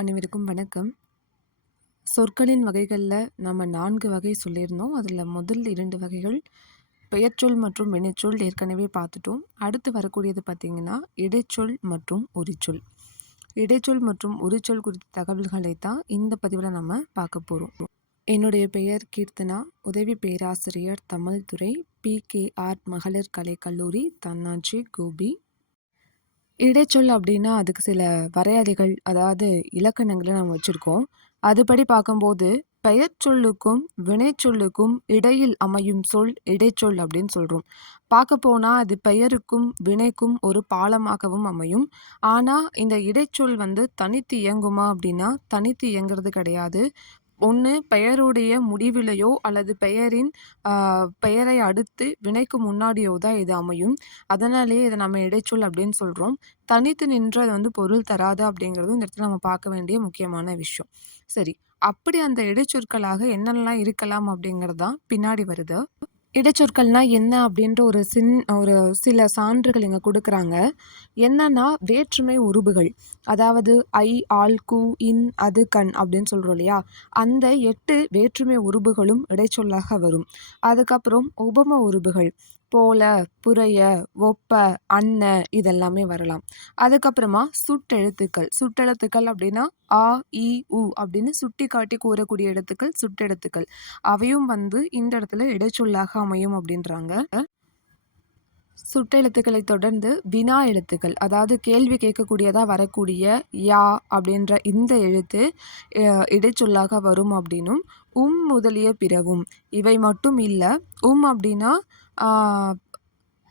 அனைவருக்கும் வணக்கம். சொற்களின் வகைகளில் நம்ம நான்கு வகை சொல்லியிருந்தோம். அதில் முதல் இரண்டு வகைகள் பெயர்ச்சொல் மற்றும் வினைச்சொல் ஏற்கனவே பார்த்துட்டோம். அடுத்து வரக்கூடியது பார்த்திங்கன்னா இடைச்சொல் மற்றும் உரிச்சொல். இடைச்சொல் மற்றும் உரிச்சொல் குறித்த தகவல்களை தான் இந்த பதிவில் நம்ம பார்க்க போகிறோம் என்னுடைய பெயர் கீர்த்தனா. உதவி பேராசிரியர் தமிழ்துறை பி.கே.ஆர். மகளிர் கலைக்கல்லூரி தன்னாட்சி, கோபி. இடைச்சொல் அப்படின்னா, அதுக்கு சில வரையறைகள், அதாவது இலக்கணங்களை நம்ம வச்சுருக்கோம் அதுபடி பார்க்கும்போது, பெயர்ச்சொல்லுக்கும், வினைச்சொல்லுக்கும் இடையில் அமையும் சொல் இடைச்சொல் அப்படின்னு சொல்கிறோம் பார்க்க போனால் அது பெயருக்கும், வினைக்கும் ஒரு பாலமாகவும் அமையும். ஆனால் இந்த இடைச்சொல் வந்து தனித்து இயங்குமா அப்படின்னா, தனித்து இயங்குறது கிடையாது. ஒன்று பெயருடைய முடிவிலையோ அல்லது பெயரின் பெயரை அடுத்து வினைக்கு முன்னாடியோ தான் இது அமையும். அதனாலேயே இதை நம்ம இடைச்சொல் அப்படின்னு சொல்கிறோம் தனித்து நின்று அது வந்து பொருள் தராது அப்படிங்கிறது இந்த இடத்துல நம்ம பார்க்க வேண்டிய முக்கியமான விஷயம். சரி, அப்படி அந்த இடைச்சொற்களாக என்னெல்லாம் இருக்கலாம் அப்படிங்கிறது தான் பின்னாடி வருது. இடைச்சொற்கள்னால் என்ன அப்படின்ற ஒரு சின் ஒரு சில சான்றுகள் இங்கே கொடுக்குறாங்க என்னன்னா, வேற்றுமை உருபுகள். அதாவது ஐ, ஆல், கூ இன், அது, கண் அப்படின்னு சொல்கிறோம் இல்லையா? அந்த எட்டு வேற்றுமை உருபுகளும் இடைச்சொல்லாக வரும். அதுக்கப்புறம் உபம உருபுகள். போல, புரைய, ஒப்ப, அன்ன இதெல்லாமே வரலாம். அதுக்கப்புறமா சுட்டெழுத்துக்கள். சுட்டெழுத்துக்கள் அப்படின்னா, ஆ, இ, உ அப்படின்னு சுட்டிக்காட்டி கூறக்கூடிய எழுத்துக்கள் சுட்டெழுத்துக்கள். அவையும் வந்து இந்த இடத்துல இடைச்சொல்லாக அமையும் அப்படின்றாங்க. சுட்டெழுத்துக்களை தொடர்ந்து வினா எழுத்துக்கள். அதாவது கேள்வி கேட்கக்கூடியதா வரக்கூடிய யா அப்படின்ற இந்த எழுத்து இடைச்சொல்லாக வரும் அப்படின்னும், உம் முதலிய பிறவும். இவை மட்டும் இல்ல. உம் அப்படின்னா,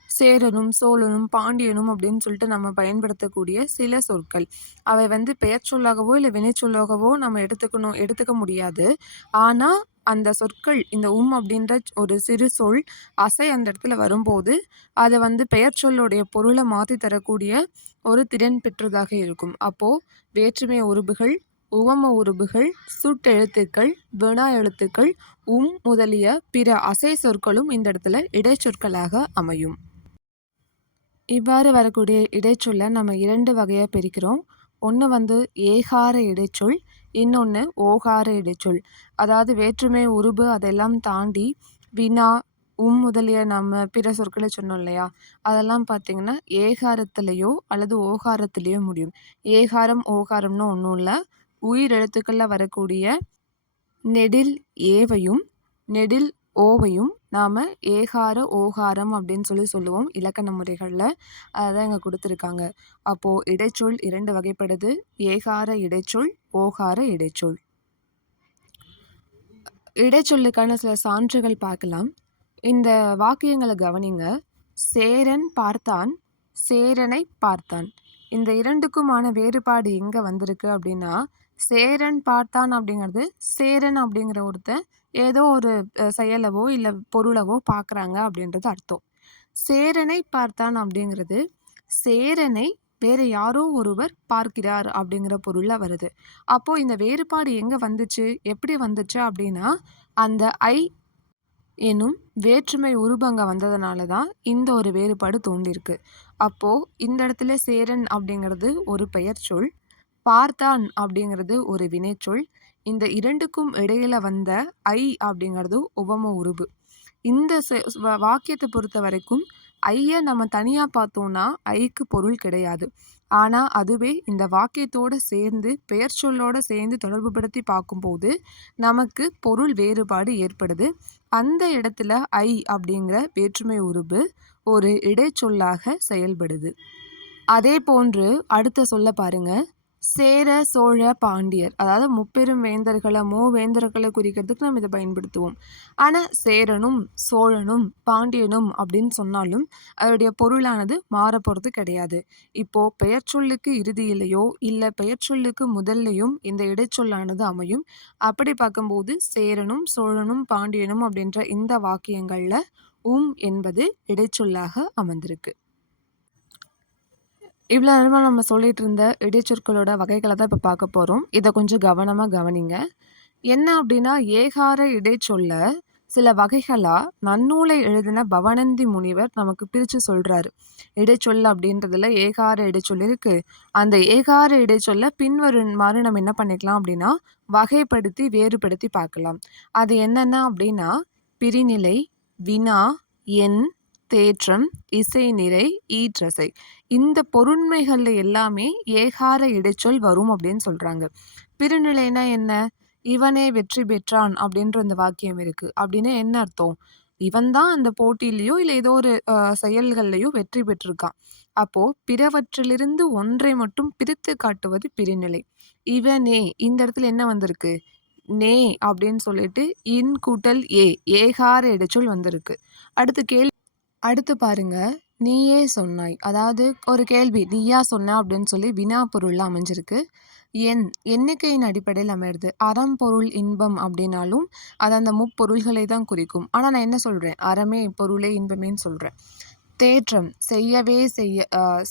சேரனும், சோழனும், பாண்டியனும் அப்படின்னு சொல்லிட்டு நம்ம பயன்படுத்தக்கூடிய சில சொற்கள். அவை வந்து பெயர்ச்சொல்லாகவோ, இல்லை வினைச்சொல்லாகவோ நம்ம எடுத்துக்கணும் எடுத்துக்க முடியாது. ஆனால் அந்த சொற்கள் இந்த உம் அப்படின்ற ஒரு சிறு சொல் அசை அந்த இடத்துல வரும்போது, அதை வந்து பெயர்ச்சொல்லுடைய பொருளை மாற்றி தரக்கூடிய ஒரு திறன் பெற்றதாக இருக்கும். அப்போது வேற்றுமை உருபுகள், உவம உருபுகள், சுட்டெழுத்துக்கள், வினா எழுத்துக்கள், உம் முதலிய பிற அசை சொற்களும் இந்த இடத்துல இடைச்சொற்களாக அமையும். இவ்வாறு வரக்கூடிய இடைச்சொல்லை நம்ம இரண்டு வகையாக பிரிக்கிறோம். ஒன்று வந்து ஏகார இடைச்சொல். இன்னொன்று ஓகார இடைச்சொல். அதாவது வேற்றுமை உருபு அதெல்லாம் தாண்டி வினா, உம் முதலிய நம்ம பிற சொற்களை சொன்னோம் இல்லையா? அதெல்லாம் பார்த்தீங்கன்னா, ஏகாரத்துலேயோ அல்லது ஓகாரத்துலேயோ முடியும். ஏகாரம், ஓகாரம்னு ஒன்றும் இல்லை உயிரெழுத்துக்களில் வரக்கூடிய நெடில் ஏவையும், நெடில் ஓவையும் நாம் ஏகார, ஓகாரம் அப்படின்னு சொல்லி சொல்லுவோம் இலக்கண முறைகளில் அதான் இங்கே கொடுத்துருக்காங்க அப்போது இடைச்சொல் இரண்டு வகைப்படுது. ஏகார இடைச்சொல், ஓகார இடைச்சொல். இடைச்சொல்லுக்கான சில சான்றுகள் பார்க்கலாம். இந்த வாக்கியங்களை கவனிங்க. சேரன் பார்த்தான், சேரனைப் பார்த்தான். இந்த இரண்டுக்குமான வேறுபாடு எங்கே வந்திருக்கு அப்படின்னா, சேரன் பார்த்தான் அப்படிங்கிறது, சேரன் அப்படிங்கிற ஒருத்தன் ஏதோ ஒரு செயலவோ, இல்லை பொருளவோ பார்க்குறாங்க அப்படின்றது அர்த்தம். சேரனை பார்த்தான் அப்படிங்கிறது, சேரனை வேறு யாரோ ஒருவர் பார்க்கிறார் அப்படிங்கிற பொருளில் வருது. அப்போது இந்த வேறுபாடு எங்கே வந்துச்சு? எப்படி வந்துச்சு அப்படின்னா, அந்த ஐ எனும் வேற்றுமை உருபங்க வந்ததுனால தான் இந்த ஒரு வேறுபாடு தோன்றியிருக்கு. அப்போது இந்த இடத்துல சேரன் அப்படிங்கிறது ஒரு பெயர் சொல் பார்த்தான் அப்படிங்கிறது ஒரு வினைச்சொல். இந்த இரண்டுக்கும் இடையில வந்த ஐ அப்படிங்கிறது உவம உருபு. இந்த வாக்கியத்தை பொறுத்த வரைக்கும் ஐயை நம்ம தனியாக பார்த்தோம்னா, ஐக்கு பொருள் கிடையாது. ஆனால் அதுவே இந்த வாக்கியத்தோடு சேர்ந்து பெயர்ச்சொல்லோட சேர்ந்து தொடர்புபடுத்தி பார்க்கும்போது, நமக்கு பொருள் வேறுபாடு ஏற்படுது. அந்த இடத்துல ஐ அப்படிங்கிற வேற்றுமை உருபு ஒரு இடைச்சொல்லாக செயல்படுது. அதே போன்று அடுத்த சொல்ல பாருங்கள் சேர, சோழ, பாண்டியர். அதாவது முப்பெரும் வேந்தர்களை மூவேந்தர்களை குறிக்கிறதுக்கு நம்ம இதை பயன்படுத்துவோம். ஆனால் சேரனும், சோழனும், பாண்டியனும் அப்படின்னு சொன்னாலும், அதோடைய பொருளானது மாறப்போகிறது கிடையாது. இப்போ பெயர்ச்சொல்லுக்கு இல்லை பெயர் பெயர்ச்சொல்லுக்கு முதல்லையும் இந்த இடைச்சொல்லானது அமையும். அப்படி பார்க்கும்போது சேரனும், சோழனும், பாண்டியனும் அப்படின்ற இந்த வாக்கியங்களில் உம் என்பது இடைச்சொல்லாக அமர்ந்திருக்கு. இவ்வளோ நேரமாக நம்ம சொல்லிட்டு இருந்த இடைச்சொற்களோட வகைகளை தான் இப்போ பார்க்க போகிறோம் இதை கொஞ்சம் கவனமாக கவனிங்க. என்ன அப்படின்னா, ஏகார இடைச்சொல்ல சில வகைகளாக நன்னூலை எழுதின பவனந்தி முனிவர் நமக்கு பிரித்து சொல்கிறாரு இடைச்சொல் அப்படின்றதுல ஏகார இடைச்சொல் இருக்குது அந்த ஏகார இடைச்சொல்ல பின்வருமாறு நம்ம என்ன பண்ணிக்கலாம் அப்படின்னா வகைப்படுத்தி வேறுபடுத்தி பார்க்கலாம். அது என்னென்ன அப்படின்னா பிரிநிலை வினா எண் தேற்றம் இசை நிறை ஈற்றசை. இந்த பொருண்மைகள்ல எல்லாமே ஏகார இடைச்சொல் வரும் அப்படின்னு சொல்றாங்க. பிறநிலைனா என்ன? இவனே வெற்றி பெற்றான் அப்படின்ற அந்த வாக்கியம் இருக்கு. அப்படின்னு என்ன அர்த்தம்? இவன் தான் அந்த போட்டியிலையோ இல்லை ஏதோ ஒரு செயல்கள்லையோ வெற்றி பெற்றிருக்கான். அப்போ பிறவற்றிலிருந்து ஒன்றை மட்டும் பிரித்து காட்டுவது பிரிநிலை. இவனே இந்த இடத்துல என்ன வந்திருக்கு? நே அப்படின்னு சொல்லிட்டு இன் கூட்டல் ஏ ஏகார இடைச்சொல் வந்திருக்கு. அடுத்து கேள்வி அடுத்து பாருங்க நீயே சொன்னாய். அதாவது ஒரு கேள்வி நீயா சொன்ன? அப்படின்னு சொல்லி வினா பொருள்ல அமைஞ்சிருக்கு. எண் எண்ணிக்கையின் அடிப்படையில் அமையிறது. அறம் பொருள் இன்பம் அப்படின்னாலும் அது அந்த முப்பொருள்களை தான் குறிக்கும். ஆனால் நான் என்ன சொல்கிறேன் அறமே பொருளே இன்பமேன்னு சொல்கிறேன் தேற்றம் செய்யவே செய்ய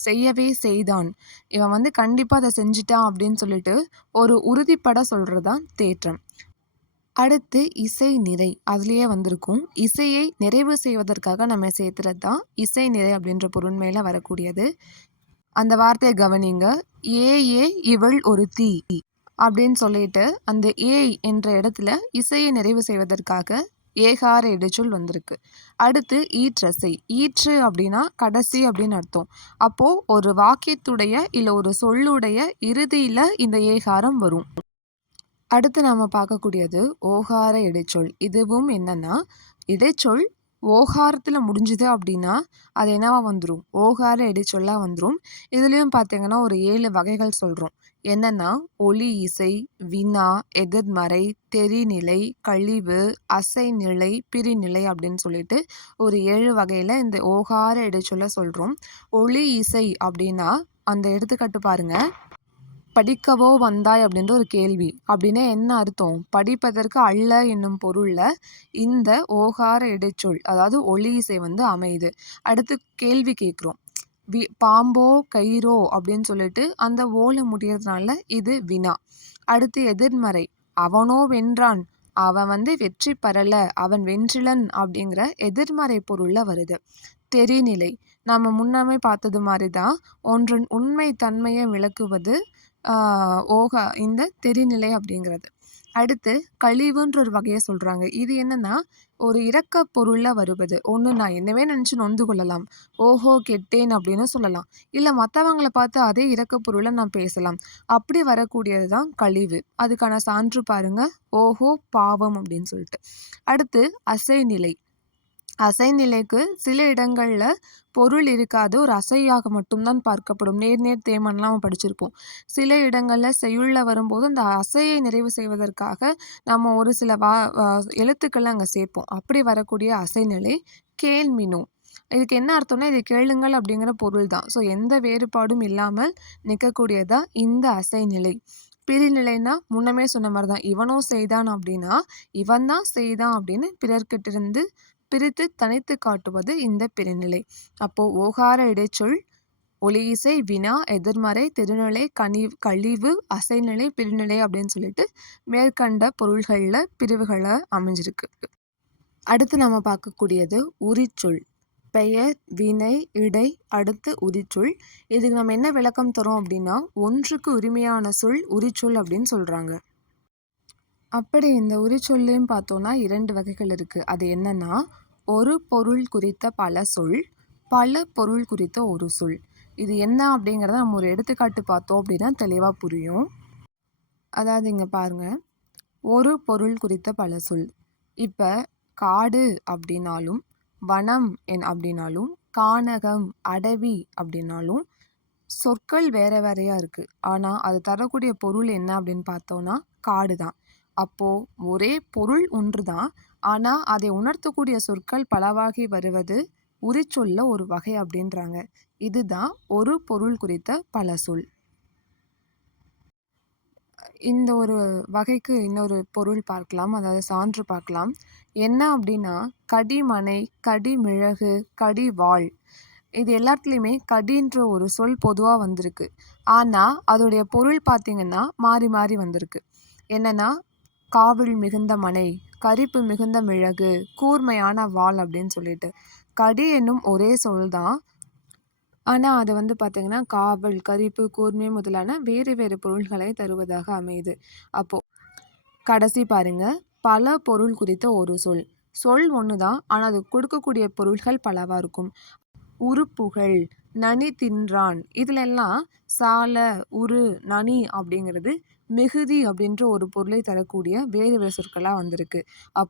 செய்யவே செய்தான். இவன் வந்து கண்டிப்பாக அதை செஞ்சிட்டான் அப்படின்னு சொல்லிட்டு ஒரு உறுதிப்பட சொல்கிறது தான் தேற்றம். அடுத்து இசை நிறை. அதுலேயே வந்திருக்கும். இசையை நிறைவு செய்வதற்காக நம்ம சேர்த்துறது தான் இசை நிறை அப்படின்ற பொருள் மேலே வரக்கூடியது. அந்த வார்த்தையை கவனிங்க. ஏ ஏ இவள் ஒரு தீ அப்படின்னு சொல்லிட்டு அந்த ஏ என்ற இடத்துல இசையை நிறைவு செய்வதற்காக ஏகார இடைச்சொல் வந்திருக்கு. அடுத்து ஈற்றசை. ஈற்று அப்படின்னா கடைசி அப்படின்னு அர்த்தம். அப்போது ஒரு வாக்கியத்துடைய இல்லை ஒரு சொல்லுடைய இறுதியில் இந்த ஏகாரம் வரும். அடுத்து நாம் பார்க்கக்கூடியது ஓகார இடைச்சொல். இதுவும் என்னென்னா இடைச்சொல் ஓகாரத்தில் முடிஞ்சுது அப்படின்னா அது என்னவா வந்துடும் ஓகார இடைச்சொல்லாக வந்துடும் இதுலேயும் பார்த்தீங்கன்னா ஒரு ஏழு வகைகள் சொல்கிறோம் என்னென்னா ஒளி இசை வினா எதிர்மறை தெரிநிலை கழிவு அசை நிலை பிரிநிலை அப்படின்னு சொல்லிட்டு ஒரு ஏழு வகையில் இந்த ஓகார இடைச்சொல்ல சொல்கிறோம் ஒளி இசை அப்படின்னா அந்த எடுத்துக்காட்டு பாருங்கள் படிக்கவோ வந்தாய் அப்படின்ற ஒரு கேள்வி. அப்படின்னா என்ன அர்த்தம்? படிப்பதற்கு அல்ல என்னும் பொருளில் இந்த ஓகார இடைச்சொல் அதாவது ஒளி இசை வந்து அமையுது. அடுத்து கேள்வி கேட்குறோம். வி பாம்போ கயிறோ அப்படின்னு சொல்லிட்டு அந்த ஓலை முடியறதுனால இது வினா. அடுத்து எதிர்மறை அவனோ வென்றான் அவன் வந்து வெற்றி பெறல அவன் வென்றிலன் அப்படிங்கிற எதிர்மறை பொருளில் வருது. தெரிநிலை நம்ம முன்னமே பார்த்தது மாதிரி தான் ஒன்றன் உண்மை தன்மையை விளக்குவது ஓகா இந்த தெரிநிலை அப்படிங்கிறது. அடுத்து கழிவுன்ற ஒரு வகையை சொல்கிறாங்க இது என்னன்னா ஒரு இறக்க பொருளில் வருவது. ஒன்று நான் என்னவே நினச்சி நொந்து கொள்ளலாம். ஓஹோ கெட்டேன் அப்படின்னு சொல்லலாம். இல்லை மற்றவங்களை பார்த்து அதே இறக்க பொருளை நான் பேசலாம். அப்படி வரக்கூடியது தான் கழிவு. அதுக்கான சான்று பாருங்க. ஓஹோ பாவம் அப்படின்னு சொல்லிட்டு. அடுத்து அசைநிலை. அசைநிலைக்கு சில இடங்களில் பொருள் இருக்காது. ஒரு அசையாக மட்டும்தான் பார்க்கப்படும். நேர் நேர் தேமன்லாம் நம்ம படிச்சிருப்போம். சில இடங்களில் செய்யுளில் வரும்போது அந்த அசையை நிறைவு செய்வதற்காக நம்ம ஒரு சில வா எழுத்துக்களை அங்கே சேர்ப்போம். அப்படி வரக்கூடிய அசைநிலை கேள்மினோ. இதுக்கு என்ன அர்த்தம்னா இது கேளுங்கள் அப்படிங்கிற பொருள் தான் ஸோ எந்த வேறுபாடும் இல்லாமல் நிற்கக்கூடியதா இந்த அசைநிலை. பிரிநிலைனா முன்னமே சொன்ன மாதிரி தான் இவனும் செய்தான் அப்படின்னா இவன் தான் செய்தான் அப்படின்னு பிறர்கிட்டிருந்து பிரித்து தனித்து காட்டுவது இந்த பிரிநிலை. அப்போ ஓகார இடைச்சொல் ஒளியிசை வினா எதிர்மறை திருநிலை கனி கழிவு அசைநிலை பிரிநிலை அப்படின்னு சொல்லிட்டு மேற்கண்ட பொருள்களில் பிரிவுகளை அமைஞ்சிருக்கு. அடுத்து நம்ம பார்க்கக்கூடியது உரிச்சொல். பெயர் வினை இடை அடுத்து உரிச்சொல். இதுக்கு நம்ம என்ன விளக்கம் தரோம் அப்படின்னா ஒன்றுக்கு உரிமையான சொல் உரிச்சொல் அப்படின்னு சொல்கிறாங்க அப்படி இந்த உரிச்சொல்லையும் பார்த்தோன்னா இரண்டு வகைகள் இருக்குது அது என்னென்னா ஒரு பொருள் குறித்த பல சொல் பல பொருள் குறித்த ஒரு சொல். இது என்ன அப்படிங்கிறத நம்ம ஒரு எடுத்துக்காட்டு பார்த்தோம் அப்படின்னா தெளிவாக புரியும். அதாவது இங்கே பாருங்கள் ஒரு பொருள் குறித்த பல சொல். இப்போ காடு அப்படின்னாலும் வனம் என் அப்படின்னாலும் கானகம் அடவி அப்படின்னாலும் சொற்கள் வேறு வேறையாக இருக்குது ஆனால் அது தரக்கூடிய பொருள் என்ன அப்படின்னு பார்த்தோன்னா காடு தான் அப்போது ஒரே பொருள் ஒன்று தான் ஆனால் அதை உணர்த்தக்கூடிய சொற்கள் பலவாகி வருவது உரிச்சொல்ல ஒரு வகை அப்படின்றாங்க. இதுதான் ஒரு பொருள் குறித்த பல சொல். இந்த ஒரு வகைக்கு இன்னொரு பொருள் பார்க்கலாம் அதாவது சான்று பார்க்கலாம். என்ன அப்படின்னா கடிமனை கடிமிளகு கடிவாள். இது எல்லாத்துலேயுமே கடின்ற ஒரு சொல் பொதுவாக வந்திருக்கு. ஆனால் அதோடைய பொருள் பார்த்திங்கன்னா மாறி மாறி வந்திருக்கு. என்னென்னா காவல் மிகுந்த மனை கரிப்பு மிகுந்த மிளகு கூர்மையான வாள் அப்படின்னு சொல்லிட்டு. கடி என்னும் ஒரே சொல் தான். ஆனால் அது வந்து பார்த்திங்கன்னா காவல் கரிப்பு கூர்மை முதலான வேறு வேறு பொருள்களை தருவதாக அமையுது. அப்போது கடைசி பாருங்க. பல பொருள் குறித்த ஒரு சொல். சொல் ஒன்று தான் ஆனால் அது கொடுக்கக்கூடிய பொருள்கள் பலவாக இருக்கும். உறுப்புகள் நனி தின்றான். இதிலெல்லாம் சால உரு நனி அப்படிங்கிறது மிகுதி அப்படின்ற ஒரு பொருளை தரக்கூடிய வேறு வேறு சொற்களாக வந்திருக்கு. அப்